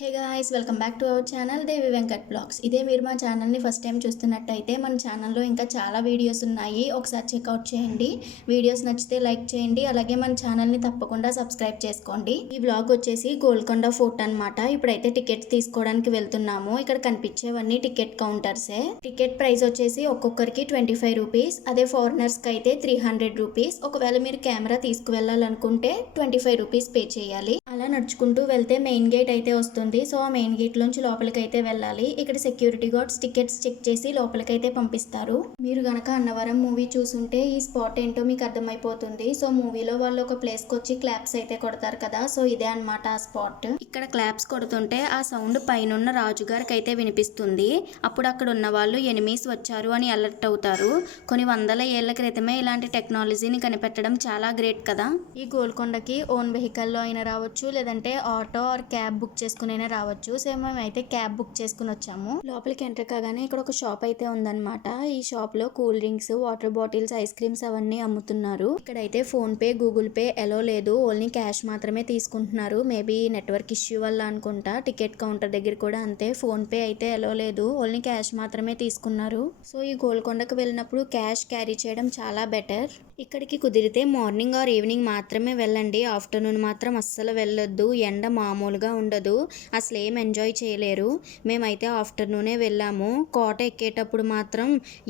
Hey guys, welcome back to our channel Devi Venkat blogs. ఇదే మీరు మా ఛానల్ని ఫస్ట్ టైం చూస్తున్నట్టయితే మన ఛానల్లో ఇంకా చాలా వీడియోస్ ఉన్నాయి, ఒకసారి చెక్అవుట్ చేయండి. వీడియోస్ నచ్చితే లైక్ చేయండి, అలాగే మన ఛానల్ని తప్పకుండా సబ్స్క్రైబ్ చేసుకోండి. ఈ బ్లాగ్ వచ్చేసి గోల్కొండ ఫోర్ట్ అనమాట. ఇప్పుడైతే టికెట్స్ తీసుకోవడానికి వెళ్తున్నాము. ఇక్కడ కనిపించేవన్నీ టికెట్ కౌంటర్సే. టికెట్ ప్రైస్ వచ్చేసి ఒక్కొక్కరికి 25 రూపీస్, అదే ఫారినర్స్కి అయితే 300 రూపీస్. ఒకవేళ మీరు కెమెరా తీసుకువెళ్ళాలనుకుంటే 25 రూపీస్ పే చేయాలి. అలా నడుచుకుంటూ వెళ్తే మెయిన్ గేట్ అయితే వస్తుంది. సో ఆ మెయిన్ గేట్ లోంచి లోపలికైతే వెళ్ళాలి. ఇక్కడ సెక్యూరిటీ గార్డ్స్ టికెట్స్ చెక్ చేసి లోపలికైతే పంపిస్తారు. మీరు గనక అన్నవరం మూవీ చూసుంటే ఈ స్పాట్ ఏంటో మీకు అర్థమైపోతుంది. సో మూవీలో వాళ్ళు ఒక ప్లేస్ కి వచ్చి క్లాప్స్ అయితే కొడతారు కదా, సో ఇదే అన్నమాట ఆ స్పాట్. ఇక్కడ క్లాప్స్ కొడుతుంటే ఆ సౌండ్ పైనున్న రాజుగారికి అయితే వినిపిస్తుంది. అప్పుడు అక్కడ ఉన్న వాళ్ళు ఎనిమీస్ వచ్చారు అని అలర్ట్ అవుతారు. కొన్ని వందల ఏళ్ల క్రితమే ఇలాంటి టెక్నాలజీని కనిపెట్టడం చాలా గ్రేట్ కదా. ఈ గోల్కొండకి ఓన్ వెహికల్లో అయినా రావచ్చు, లేదంటే ఆటో ఆర్ క్యాబ్ బుక్ చేసుకుని రావచ్చు. సో మేమైతే క్యాబ్ బుక్ చేసుకుని వచ్చాము. లోపలికి ఎంటర్ కాగానే ఇక్కడ ఒక షాప్ అయితే ఉందన్నమాట. ఈ షాప్ లో cool drinks, water bottles, ice creams అవన్నీ అమ్ముతున్నారు. ఇక్కడైతే ఫోన్ పే, గూగుల్ పే ఎలో లేదు, ఓన్లీ క్యాష్ మాత్రమే తీసుకుంటున్నారు. మేబీ నెట్వర్క్ ఇష్యూ వల్ల అనుకుంటా. టికెట్ కౌంటర్ దగ్గర కూడా అంతే, ఫోన్ పే అయితే ఎలో లేదు, ఓన్లీ క్యాష్ మాత్రమే తీసుకున్నారు. సో ఈ గోల్కొండకు వెళ్ళినప్పుడు క్యాష్ క్యారీ చేయడం చాలా బెటర్. ఇక్కడికి కుదిరితే మార్నింగ్ ఆర్ ఈవినింగ్ మాత్రమే వెళ్ళండి. ఆఫ్టర్నూన్ మాత్రం అస్సలు వెళ్ళొద్దు, ఎండ మామూలుగా ఉండదు, అసలు ఏం ఎంజాయ్ చేయలేరు. మేమైతే ఆఫ్టర్నూనే వెళ్ళాము. కోట ఎక్కేటప్పుడు మాత్రం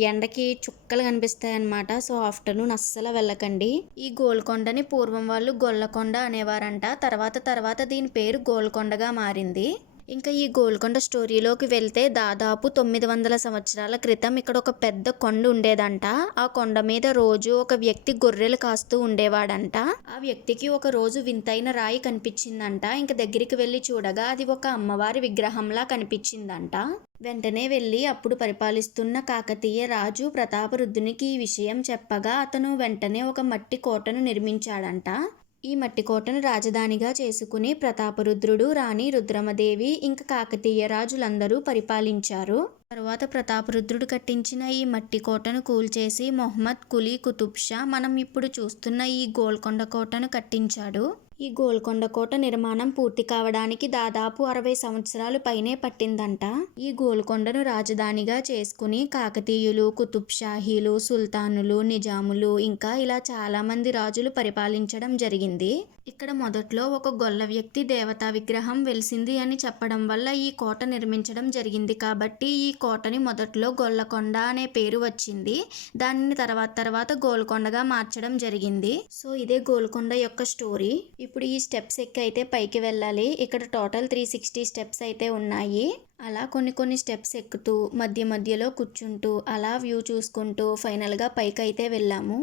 ఎండకి చుక్కలు కనిపిస్తాయి అన్నమాట. సో ఆఫ్టర్నూన్ అస్సలు వెళ్ళకండి. ఈ గోల్కొండని పూర్వం వాళ్ళు గొల్లకొండ అనేవారంట. తర్వాత దీని పేరు గోల్కొండగా మారింది. ఇంకా ఈ గోల్కొండ స్టోరీలోకి వెళ్తే దాదాపు 900 సంవత్సరాల క్రితం ఇక్కడ ఒక పెద్ద కొండ ఉండేదంట. ఆ కొండ మీద రోజు ఒక వ్యక్తి గొర్రెలు కాస్తూ ఉండేవాడంట. ఆ వ్యక్తికి ఒక రోజు వింతైన రాయి కనిపించిందంట. ఇంక దగ్గరికి వెళ్ళి చూడగా అది ఒక అమ్మవారి విగ్రహంలా కనిపించిందంట. వెంటనే వెళ్ళి అప్పుడు పరిపాలిస్తున్న కాకతీయ రాజు ప్రతాపరుద్రునికి ఈ విషయం చెప్పగా అతను వెంటనే ఒక మట్టి కోటను నిర్మించాడంట. ఈ మట్టి కోటను రాజధానిగా చేసుకుని ప్రతాపరుద్రుడు, రాణి రుద్రమదేవి ఇంకా కాకతీయ రాజులందరూ పరిపాలించారు. తరువాత ప్రతాపరుద్రుడు కట్టించిన ఈ మట్టి కోటను కూల్చేసి మొహమ్మద్ కులీ కుతుబ్ షా మనం ఇప్పుడు చూస్తున్న ఈ గోల్కొండ కోటను కట్టించాడు. ఈ గోల్కొండ కోట నిర్మాణం పూర్తి కావడానికి దాదాపు 60 సంవత్సరాలు పైనే పట్టిందంట. ఈ గోల్కొండను రాజధానిగా చేసుకుని కాకతీయులు, కుతుబ్ షాహీలు, సుల్తానులు, నిజాములు ఇంకా ఇలా చాలా మంది రాజులు పరిపాలించడం జరిగింది. ఇక్కడ మొదట్లో ఒక గొల్ల వ్యక్తి దేవతా విగ్రహం వెలిసింది అని చెప్పడం వల్ల ఈ కోట నిర్మించడం జరిగింది. కాబట్టి ఈ కోటని మొదట్లో గొల్లకొండ అనే పేరు వచ్చింది. దానిని తర్వాత గోల్కొండగా మార్చడం జరిగింది. సో ఇదే గోల్కొండ యొక్క స్టోరీ. ఇప్పుడు ఈ స్టెప్స్ ఎక్కి అయితే పైకి వెళ్ళాలి. ఇక్కడ టోటల్ 360 స్టెప్స్ అయితే ఉన్నాయి. అలా కొన్ని స్టెప్స్ ఎక్కుతూ మధ్యలో కూర్చుంటూ అలా వ్యూ చూసుకుంటూ ఫైనల్గా పైకి అయితే వెళ్ళాము.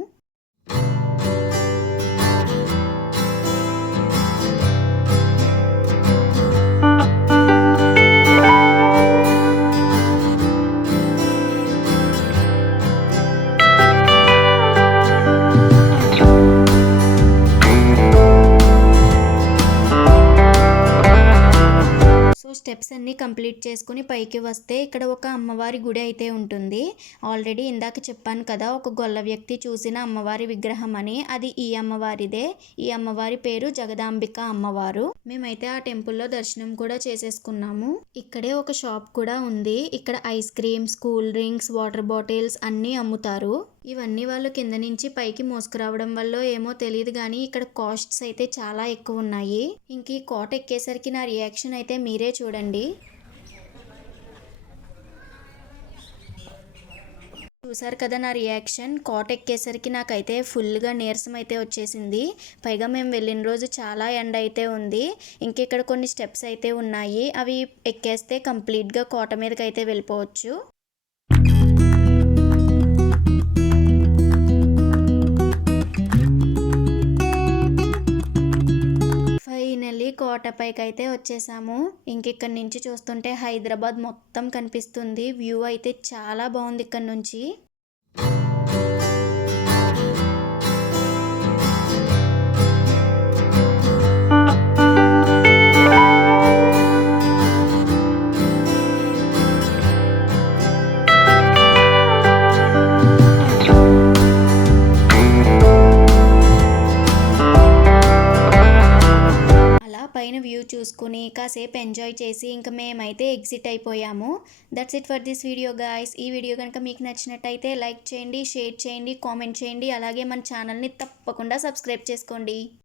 స్టెప్స్ అన్ని కంప్లీట్ చేసుకుని పైకి వస్తే ఇక్కడ ఒక అమ్మవారి గుడి అయితే ఉంటుంది. ఆల్రెడీ ఇందాక చెప్పాను కదా, ఒక గొల్ల వ్యక్తి చూసిన అమ్మవారి విగ్రహం అని, అది ఈ అమ్మవారిదే. ఈ అమ్మవారి పేరు జగదాంబిక అమ్మవారు. మేమైతే ఆ టెంపుల్లో దర్శనం కూడా చేసేసుకున్నాము. ఇక్కడే ఒక షాప్ కూడా ఉంది. ఇక్కడ ice creams, cool drinks, water bottles అన్నీ అమ్ముతారు. ఇవన్నీ వాళ్ళు కింద నుంచి పైకి మోసుకురావడం వల్ల ఏమో తెలియదు కానీ ఇక్కడ కాస్ట్స్ అయితే చాలా ఎక్కువ ఉన్నాయి. ఇంక ఈ కోట ఎక్కేసరికి నా రియాక్షన్ అయితే మీరే చూడండి. చూసారు కదా నా రియాక్షన్. కోట ఎక్కేసరికి నాకైతే ఫుల్గా నీరసం అయితే వచ్చేసింది. పైగా మేము వెళ్ళిన రోజు చాలా ఎండ అయితే ఉంది. ఇంక ఇక్కడ కొన్ని స్టెప్స్ అయితే ఉన్నాయి, అవి ఎక్కేస్తే కంప్లీట్గా కోట మీదకి అయితే వెళ్ళిపోవచ్చు. ఫైనల్లీ కోటపైకి అయితే వచ్చేసాము. ఇంకిక్కడి నుంచి చూస్తుంటే హైదరాబాద్ మొత్తం కనిపిస్తుంది. వ్యూ అయితే చాలా బాగుంది ఇక్కడ నుంచి. పైన వ్యూ చూసుకుని కాసేపు ఎంజాయ్ చేసి ఇంకా మేమైతే ఎగ్జిట్ అయిపోయాము. That's it for this video guys. ఈ వీడియో కనుక మీకు నచ్చినట్టయితే లైక్ చేయండి, షేర్ చేయండి, కామెంట్ చేయండి. అలాగే మన ఛానల్ని తప్పకుండా సబ్స్క్రైబ్ చేసుకోండి.